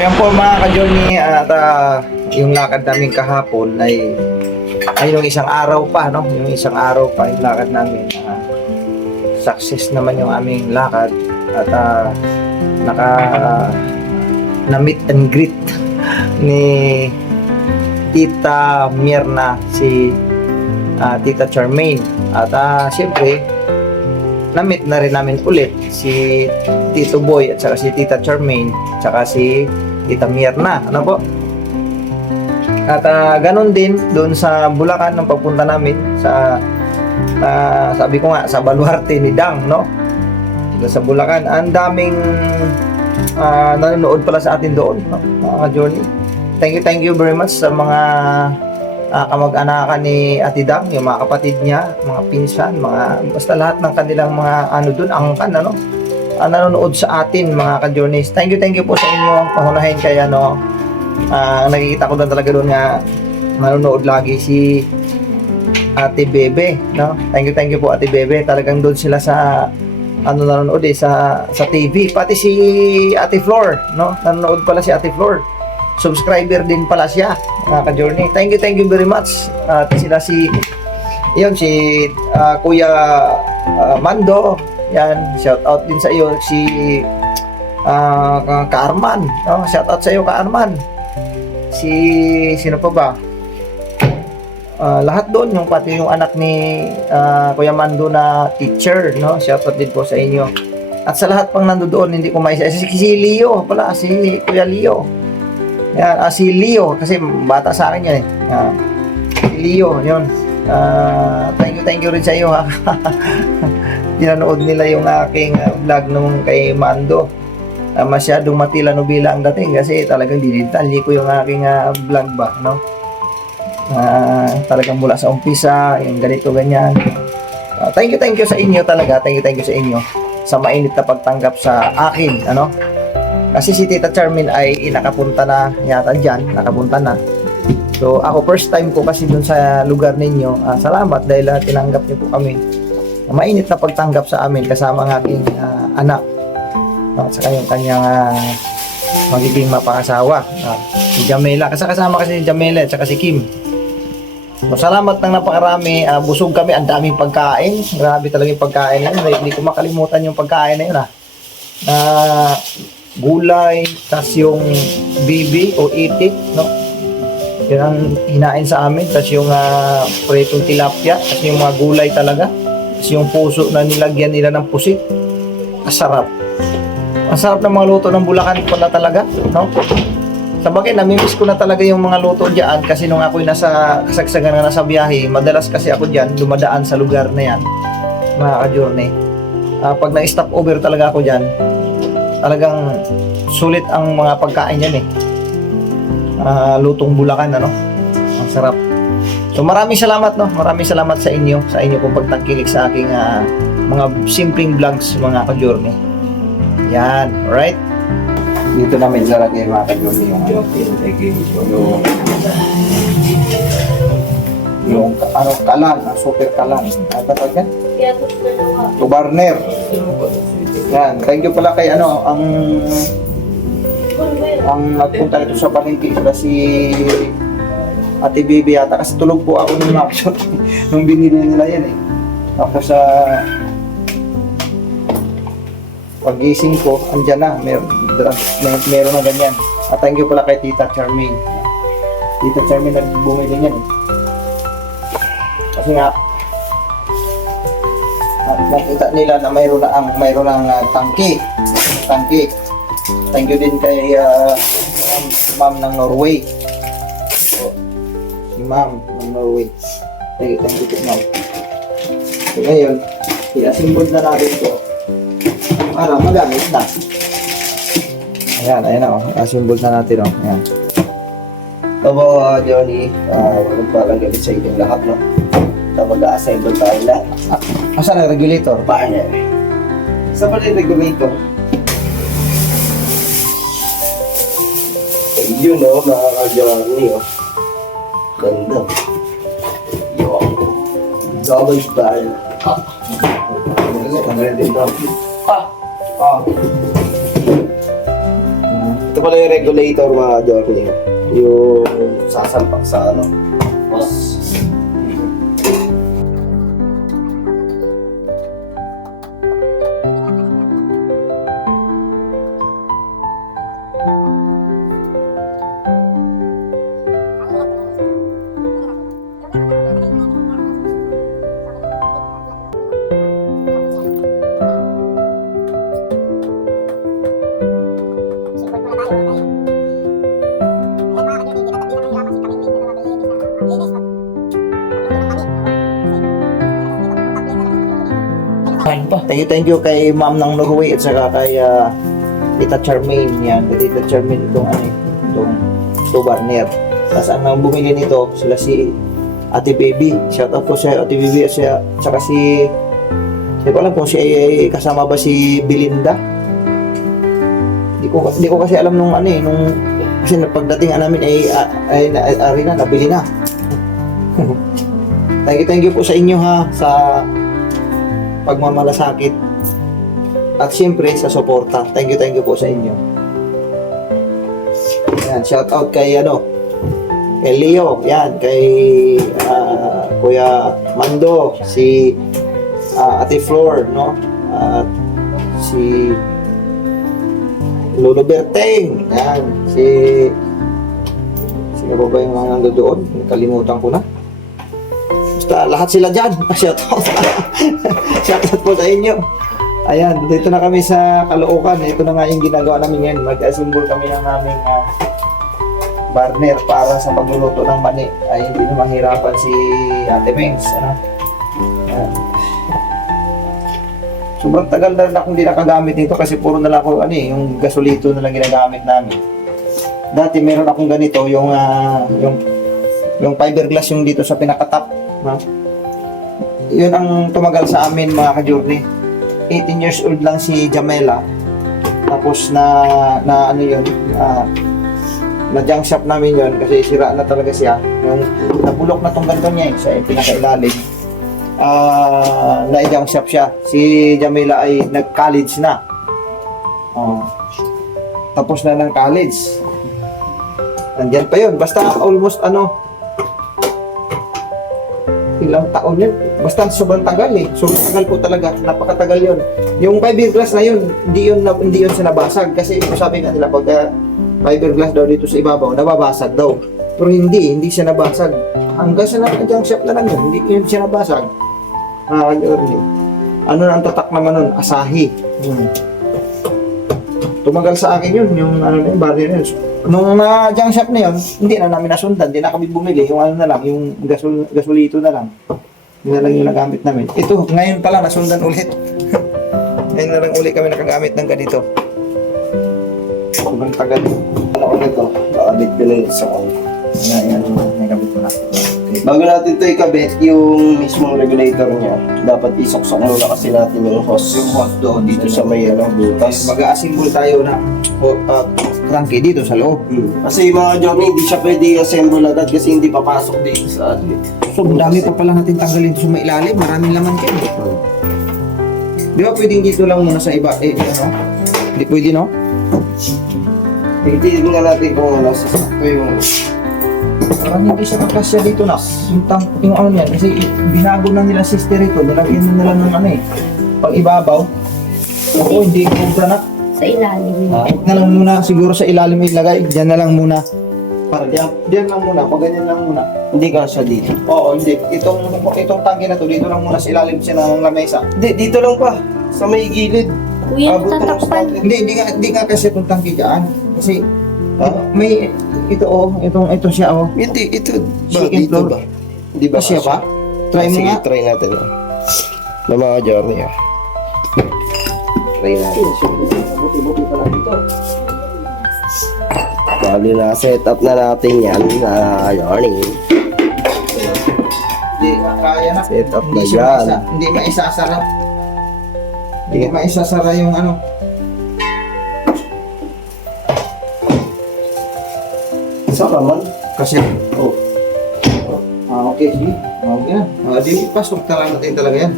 yan po mga ka-journey at yung lakad namin kahapon ay yung isang araw pa, no? Yung isang araw pa yung lakad namin. Success naman yung aming lakad at na meet and greet ni Tita Myrna si Tita Charmaine at siyempre na-meet na rin namin ulit si Tito Boy at saka si Tita Charmaine at saka si Tita Myrna, ano po? At ganun din doon sa Bulacan ng pagpunta namin sa sabi ko nga sa baluarte ni Dang, no? Doon sa Bulacan, ang daming nanonood pala sa atin doon, no? Mga journey. Thank you very much sa mga kamag-anakan ni Ate Dang, yung mga kapatid niya, mga pinsan, basta lahat ng kanilang mga doon, angkan, ano? Nanonood sa atin, mga ka-journeys. Thank you po sa inyo. Pahunahin kaya, no? Nakikita ko na talaga doon nga nanonood lagi si Ate Bebe, no? Thank you po Ate Bebe. Talagang doon sila sa nanonood sa TV. Pati si Ate Flor, no? Nanonood pala si Ate Flor. Subscriber din pala siya, mga ka-journey. Thank you very much. Sila si Kuya Mando. Yan, shout out din sa iyo si Kaarman, no? Shout out sa iyo Kaarman. Sino pa ba? Lahat doon, yung pati yung anak ni Kuya Mando na teacher, no? Shout out din po sa inyo. At sa lahat pang nandoon, hindi ko maisa si Leo pala, si Kuya Leo. Yan, si Leo kasi bata sa akin yan eh. Si Leo, yun. Thank you rin sa iyo ha. Pinanood nila yung aking vlog nung kay Mando. Masyadong matila-nobila ang dating kasi talagang dinitalye ko yung aking vlog ba, no? Talagang mula sa umpisa, yung ganito, ganyan. Thank you sa inyo talaga. Thank you sa inyo sa mainit na pagtanggap sa akin, ano? Kasi si Tita Charmaine ay nakapunta na yata dyan, nakapunta na. So ako first time ko kasi dun sa lugar ninyo. Salamat dahil tinanggap niyo po kami. Mainit na pagtanggap sa amin kasama ng aking anak at saka yung kanyang magiging mapakasawa, si Jamela. Kasama kasi si Jamela at saka si Kim. So, salamat ng napakarami. Busog kami, ang daming pagkain. Grabe talaga yung pagkain na yun. Hindi ko makalimutan yung pagkain na yun. Gulay, tas yung bibi o itik, no? Yan ang hinain sa amin. Tas yung pritong tilapia, tas yung mga gulay talaga. Yung puso na nilagyan nila ng pusit. Masarap. Masarap ng mga luto ng Bulacan pala talaga, no? Sabagay, namimiss ko na talaga yung mga luto diyan kasi nung ako'y nasa kasagsagan na nasa biyahe, madalas kasi ako diyan dumadaan sa lugar na yan, mga ka-journey. Pag na-stop over talaga ako diyan, talagang sulit ang mga pagkain yan eh. Lutong Bulacan, ano? Ang sarap. So maraming salamat, no? Maraming salamat sa inyo pong pagtangkilik sa aking mga simpleng vlogs, mga ka-journey. Yan, alright? Dito namin lalagay mga ka-journey yung kalan, super kalan. Ano ba yan? Tubarner. Yan, thank you pala kay ang nagpunta nito sa palengke sila si Ate Bibi yata kasi tulog po ako nung action nung binili nila yan eh. Tapos pagising ko, andyan na, meron na ganyan. At thank you pala kay Tita Charmaine. Tita Charmaine nagbumili niyan eh. Kasi nga, nakita nila na mayroon ng tangke. Thank you din kay Ma'am ng Norway. Si Ma'am ng Norway. Thank you Ma'am. So ngayon, i-assemble na natin ito para magamit na. Ayan na assemble na natin Ayan. Ito po Johnny, magpapagalit sa inyong lahat, no? So mag-assemble tayo lahat. Asan ang regulator? Paano yan? Saan pa yung regulator? Yun mga ka-journey ganda yun double style Tanggalin din ito. ito Ito pala yung regulator mga Johnny. Yung sasalpak sa ano. Hose. Thank you kay Ma'am ng Norway at saka kay Tita Charmaine. Yan, kay Tita Charmaine itong Barner. Tapos ang bumili nito, sila si Ate Baby. Shout out po sa Ate Baby at saka si hindi ko alam kung si kasama ba si Belinda. Hindi ko kasi alam nung kasi pagdating namin ay nabili na. Thank you po sa inyo ha sa pagmamalasakit at siyempre sa suporta. Thank you po sa inyo. Yan, shout out kay kay Leo, yan, kay Kuya Mando, si Ate Flor, no? At si Lolo Berteng, yan, sino ba yung mga nandoon? Kalimutan ko na. Basta lahat sila dyan. Shoutout. Shoutout po sa inyo. Ayan, dito na kami sa Caloocan. Ito na nga yung ginagawa namin ngayon. Mag-assemble kami ng aming burner para sa pagluluto ng mani. Ay hindi na mahirapan si Ate Mengs. Ayan. Sobrang tagal na akong hindi nakagamit nito kasi puro na lang ako, yung gasolito na lang ginagamit namin. Dati meron akong ganito, yung fiberglass yung dito sa pinakatap. Yun ang tumagal sa amin mga ka-journey. 18 years old lang si Jamela. Tapos na junk shop namin yun kasi sira na talaga siya. Yung nabulok na tong ganito niya sa pinakailalim. Na-junk shop siya. Si Jamela ay nag-college na. Tapos na ng college. Nandyan pa yun. Basta almost ilang taon yun. Basta sobrang tagal Sobrang tagal po talaga. Napakatagal yun. Yung fiberglass na yun, hindi yun siya nabasag. Kasi sabi nga nila, pag fiberglass daw dito sa ibabaw, nababasag daw. Pero hindi siya nabasag. Hanggang sa junk shop na lang yun, hindi yun siya nabasag. Ano na ang tatak naman nun? Asahi. Tumagal sa akin yun, yung barrier yun. Nung junk shop na yun, hindi na namin nasundan, hindi na kami bumili, yung yung gasolito na lang. Yun na lang yung nagamit namin. Ito, ngayon pala, nasundan ulit. Ngayon na lang ulit kami nakagamit ng ganito. Sobrang tagal. Ulit ko, nakabit ko lang sa Yan, may kabit ko na. Bago natin ito ikabit, yung mismong regulator niya, dapat isoksak muna kasi natin yung hose. Yung hose doon, dito sa may butas. Mag-a-assemble tayo ng cranky dito sa loob. Kasi mga Johnny, hindi siya pwede assemble agad kasi hindi papasok dito sa So, dami pa pala natin tanggalin ito sa may ilalim. Maraming laman kayo. Di ba pwedeng dito lang muna sa iba? Hindi pwede, no? Tingnan nga natin kung sasakto yung... Parang hindi siya kakasya dito na. Yung yan. Kasi binago na nila sister ito. Nilagyan na nila ng pang ibabaw. Ako, hindi kumpra na. Sa ilalim. Huwag na lang muna. Siguro sa ilalim ilagay. Diyan na lang muna. Para diyan lang muna. Pag ganyan lang muna. Hindi kasya dito. Oo, hindi. Itong tangke na to, dito lang muna sa ilalim siya ng lamesa. Hindi, dito lang pa. Sa may gilid. Kuya, Abot ng tatakpan. Hindi nga kasi itong tangke dyan. Kasi may ito siya Hindi, ito ba? Chicken Dito floor. ba? Hindi ba Kasya ba? Try mo Sige, nga. try natin. Na mga Johnny Try natin. Buti-buti pala dito. Bali na set up na natin yan na Johnny. Hindi nga kaya na. Set up na Hindi siya yan. hindi maisasara. Hindi maisasara yung Saka man. Kasi okay, sige. Okay na. Di pasok talaga natin talaga yan.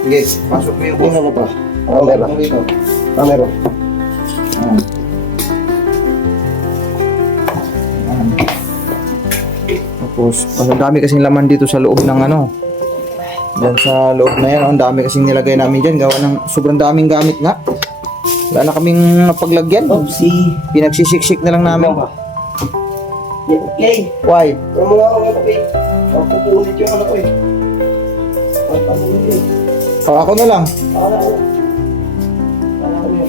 Sige, pasok mo yung Ano na pa? Pasok mo dito. Meron. Ayan. Ayan. Tapos, ang dami kasing laman dito sa loob ng ano. Diyan sa loob na yan, ang dami kasing nilagay namin dyan. Gawa ng sobrang daming gamit nga. Wala na kaming napaglagyan. Oopsie. Pinagsisiksik na lang namin. Okay. Why? Pero mga ano ko eh. Ang pupunit yung ano ko eh. Ang pupunit eh. Ako na lang. Ako na. Ako na.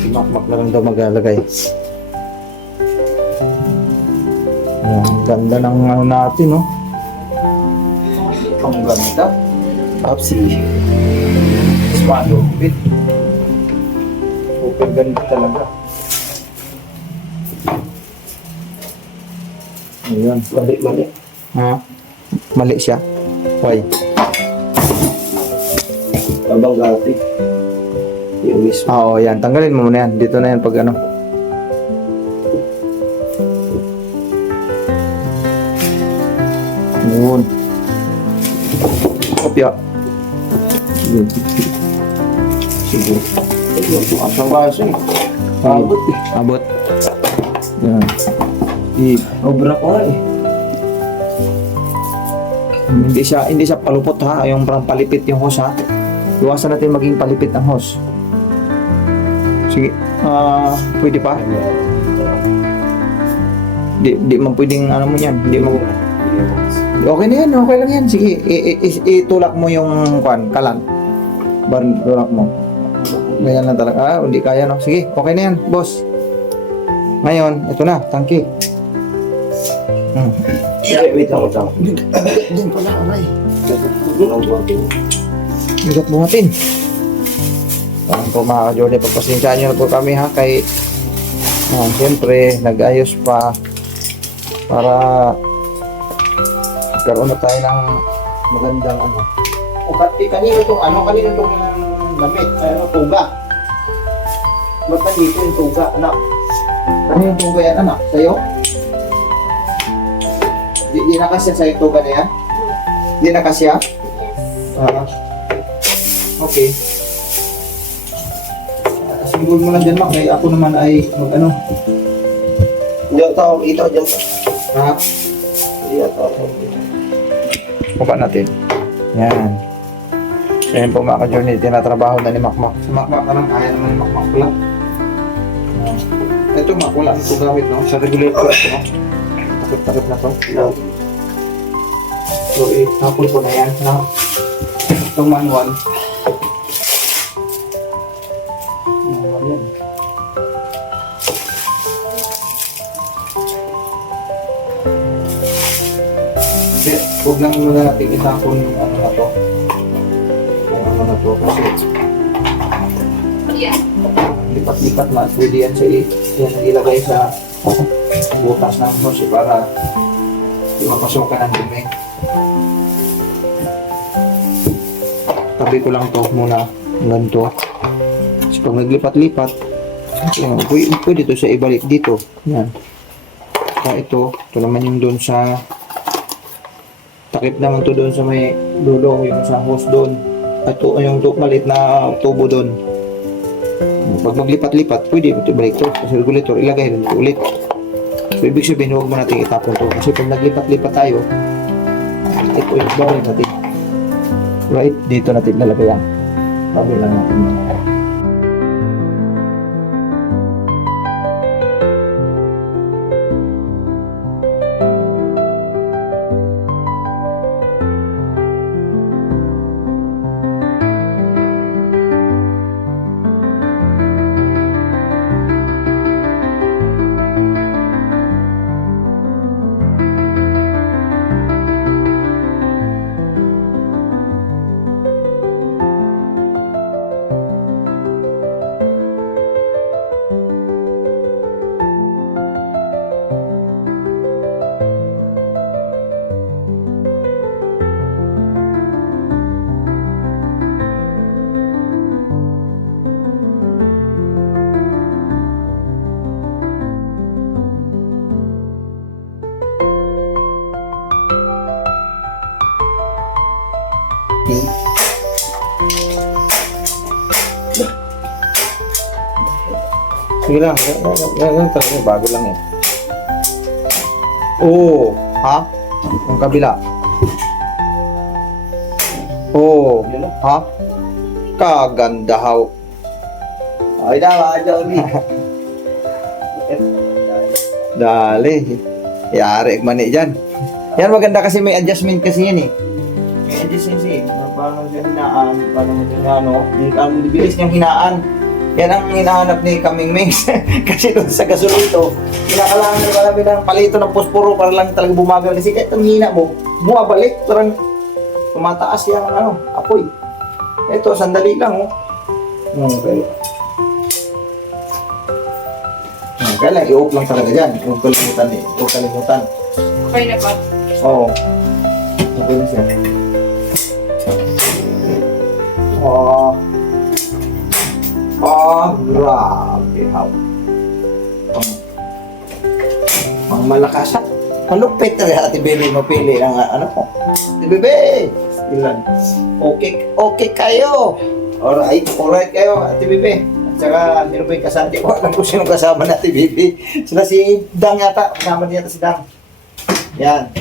Si Makmak na lang daw maglalagay. Ayan, ganda ng ano natin, no? Ang ganda. Oopsie. Smart, bit. Super ganda talaga. Ayan. Mali. Ha? Mali siya. Why? Abang gati. Yung mismo. Oo, yan. Tanggalin mo muna yan. Dito na yan pag ano. Yun. Kopya. Sige. Asang baso eh. Abot eh. Abot. Yan. Obra ko eh. Hindi siya palupot ha. Yung parang palipit yung hose ha. Iwasan natin maging palipit ang hose. Sige. Pwede pa? Di man pwedeng ano mo yan. Di mo. Okay na yan. Okay lang yan. Sige. Itulak mo yung kalan. Tulak mo. Ganyan lang talaga. Hindi kaya no. Sige. Okay na yan, boss. Ngayon, ito na. Tangki. Wait lang. Diyan pala, aray. Bigat buhatin. Parang po mga ka-Jordan, pagpasensyaan nyo na po kami ha, kay siyempre, nag-ayos pa para magkaroon na tayo ng magandang ano. O kanino itong damit? Ano, tuga? Ba't nandito yung tuga, anak? Kanino yung tuga yan, anak? Sa'yo? Di na kasya sa'yo tuga na yan? Di na kasya? Okay. Singgol mo lang dyan, Mak. Kaya ako naman ay mag-ano. Hindi ako tao. Kita ko dyan. Ha? Hindi ako tao. Buka natin. Yan. So, yan po mga ka-journey. Tinatrabaho na ni Makmak. Sa Makmak na lang. Kaya naman ni Makmak pala. Ito, Mak. Wala na ito gamit, no? Sa regulator. No? Takip-takip na to. So, hapon ko na yan. No? Itong manual. Yan. Hindi, huwag lang muna natin itapon yung ano na to. Yung ano na to kasi lipat-lipat na. Pwede yan sa yan ilagay sa butas ng hose para di mapasukan ng dumi. Tabi ko lang to muna hanggang to. Kasi pag naglipat-lipat, pwede to sa ibalik dito. Yan. Kaya ito naman yung doon sa takip naman to doon sa may dulo, yung sa hose doon. At yung maliit na tubo doon. Pag maglipat-lipat, pwede ito balik to. Kasi regulator, ilagay rin ito ulit. So, ibig sabihin, huwag mo natin itapon to. Kasi pag naglipat-lipat tayo, ito yung babalik natin. Right? Dito natin lalagay yan. Babalik lang natin yan. Sige lang. Ganun talaga. Bago lang eh. Oo. Ha? Yung kabila. Oo. Yun, Ha? Kaganda haw. Ay, Johnny. Dali. Yari mani dyan. Yan maganda kasi may adjustment kasi yan eh. May adjustment siya eh. Na parang siya hinaan. Parang siya ano. Ang bilis niyang hinaan. Yan ang hinahanap ni Kaming Mings. Kasi doon sa gasolito, kinakailangan na marami ng palito ng posporo para lang talaga bumagal. Kasi kahit ang hina mo, bumabalik. Parang tumataas yung ano, apoy. Ito, sandali lang oh. Okay. Kaya lang, i-off lang talaga dyan. Huwag kalimutan eh. Huwag kalimutan. Okay na pa. Oo. Okay na siya. Grabe. How? Pang malakas. Malupit rin Ate Bebe mapili ng ano ko. Ate Bebe! Ilan? Okay kayo. Alright kayo Ate Bebe. At saka, sino ba yung kasama? Di ko alam kung sino kasama na Ate Bebe. Sila si Dang yata. Kasama niya si Dang. Yan.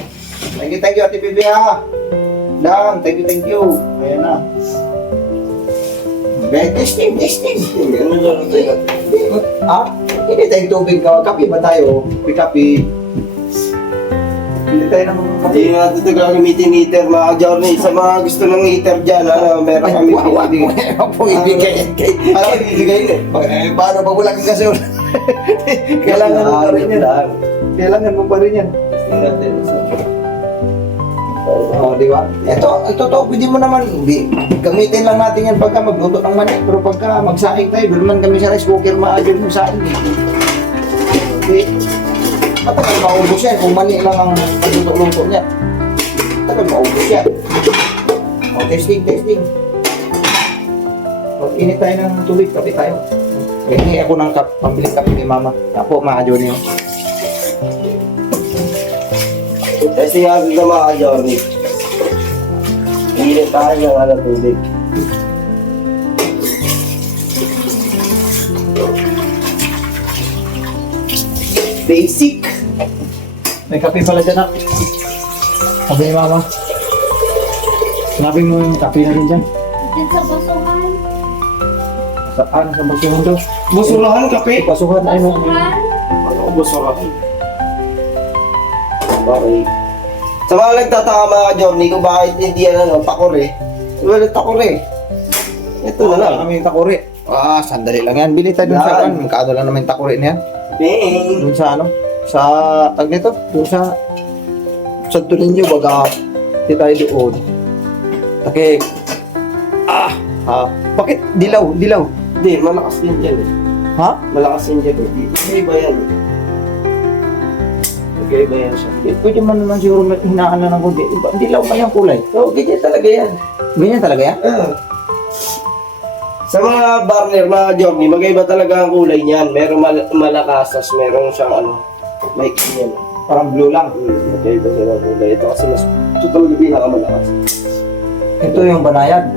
Thank you Ate Bebe ha. Dang, thank you. Ayan na. Testing. Ha? Hindi tayong tubig ka. Kape ba tayo? Kape. Hindi tayo ng Hindi natin ito gagamitin heater mga Johnny. Sa mga gusto ng heater dyan, meron kami pinibigay. Ano po ibigay yan kay... Ano ibigay eh? Paano pag wala kang gasol? Kailangan mo pa rin yan. Kailangan mo pa rin yan. Oo, di ba? Ito to, pwede mo naman, gamitin lang natin yan pagka magluto ng mani. Pero pagka magsaing tayo, doon naman kami sa rice cooker, maadyo mo sa akin. Okay. Matagal maubos yan, kung mani lang ang pagluto-luto niya. Matagal maubos yan. O, testing. Pag-init tayo ng tubig, kape tayo. Hindi ako ng pambiling kape ni Mama. Ako, maadyo niyo. Kasi natin na mga Johnny. Init tayo ng tubig. Basic. May kape pala dyan, sabi ni Mama. Sinabi mo yung kape na rin dyan. Din sa basuhan. Saan? Sa basuhan daw? Busurahan kape. Basuhan ay mo. Basuhan. Ano busurahan? Okay. Sa mga nagtataka mga Johnny kung bakit hindi yan takore. Well, takore. Ito na lang. Kami yung takuri. Sandali lang yan. Bili tayo dun sa kan. Magkano lang naman yung takuri niya. Bing. Dun sa ano? Sa tag nito. Dun sa tunin nyo. Baga. Di tayo doon. Takik. Bakit? Dilaw. Hindi, malakas din yan eh. Ha? Malakas din yan eh. Iba yan eh. Iba yan siya. Pwede man naman siguro hinaan na ng kundi. Dilaw pa yung kulay. So, ganyan talaga yan. Ganyan talaga yan? Sa mga burner, mga Johnny, magaiba talaga ang kulay niyan. Merong malakas, merong siyang ano, like yan. Parang blue lang. Magaiba sila ang kulay. Ito kasi mas, ito talaga pinakamalakas. Ito yung banayad.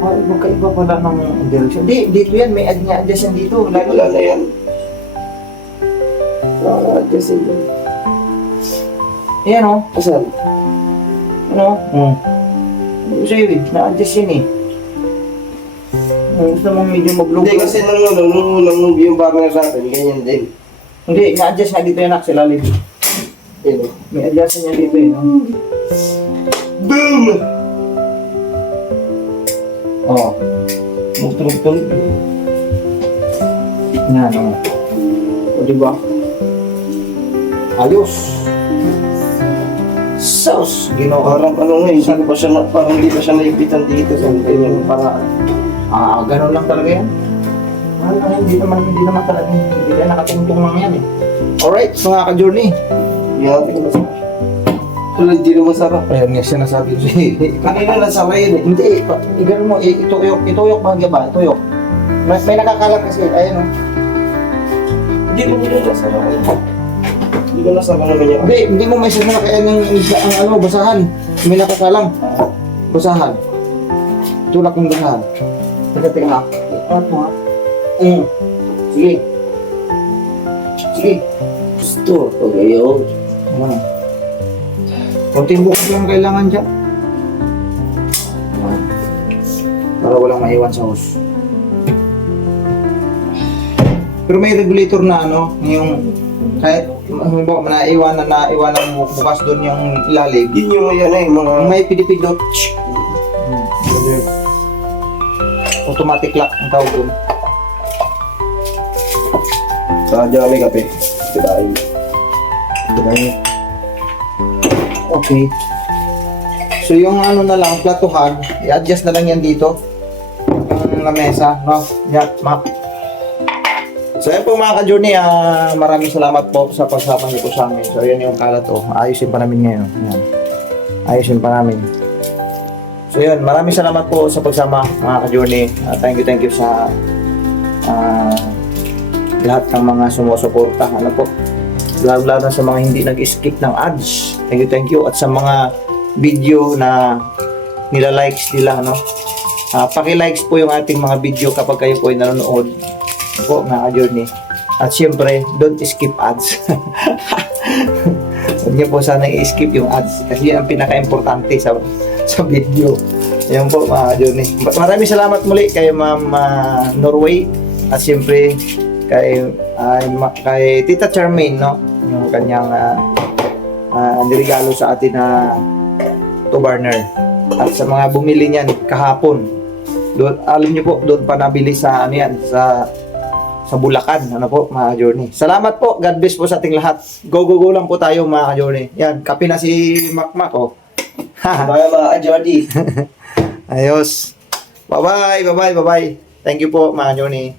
Magkaiba pala ng direction. Dito yan. May adjust yan dito. Wala na yan. Adjust yan. Ayan o. Asan? Ano? Ano sa'yo eh. Na-adjust yan eh. Gusto mong medyo mag-blue. Hindi kasi nung yung burner natin, ganyan din. Hindi, na-adjust nga dito yan ak, sila live. Yun. May adjust niya dito eh. No? Boom! Oo. Magtulog-tulog. Yan o. O diba? Ayos. Sus! Ginawa. Parang ano nga, parang hindi pa siya naipitan dito sa ganyan paraan. Ganun lang talaga yan. Hindi naman talaga, hindi na nakatungtong lang yan eh. Alright, mga ka-journey. Hindi natin kung masarap. Tulad hindi naman masarap. Ayun nga sinasabi ko siya. Kanina nasara yun eh. Hindi, ganun mo, ituyok bahagya ba? Ituyok. May nakakalat kasi, ayun o. Hindi ko nila nasara yun. Hindi ko nasara naman yan. Hindi mo may sinara kaya ng basahan. May nakakalang. Basahan. Tulak yung basahan. Teka ha. Angat mo ha. Sige. Sige. Gusto. Pag ayaw. Kunting bukas lang kailangan dyan. Para walang maiwan sa hose. Pero may regulator na ano, yung kahit naiwanan mo bukas doon yung ilalim. Yun yung yan eh, mga... May pidipidot. Automatic lock ang tawag doon. Sa dyan may kape. Okay. So yung ano na lang, platuhan, i-adjust na lang yan dito. Yung lamesa, no? Yan, map. So yan po mga ka-journey, maraming salamat po sa pagsama niyo po sa amin. So yan yung kalat oh. Ayusin pa namin ngayon. Yan. Ayusin pa namin. So yun, maraming salamat po sa pagsama mga ka-journey. Thank you sa lahat ng mga sumusuporta. Ano po? Lalo na sa mga hindi nag-skip ng ads. Thank you. At sa mga video na nila-likes nila, no? Paki-likes po yung ating mga video kapag kayo po ay nanonood. Po mga ka-journey. At syempre, don't skip ads. Huwag niyo po sana i-skip yung ads kasi yan ang pinaka-importante sa video. Yan po mga ka-journey. Maraming salamat muli kay Ma'am Norway at syempre kay Tita Charmaine, no? Yung kanyang nirigalo sa atin na two-burner. At sa mga bumili niyan kahapon, doon, alam niyo po, doon pa nabili sa ano yan, sa Bulacan, ano po, mga journey. Salamat po, God bless po sa ating lahat. Go lang po tayo mga journey. Yan, kape na si Makmak, oh. Mga Jordi. Ayos. Bye-bye. Thank you po mga journey.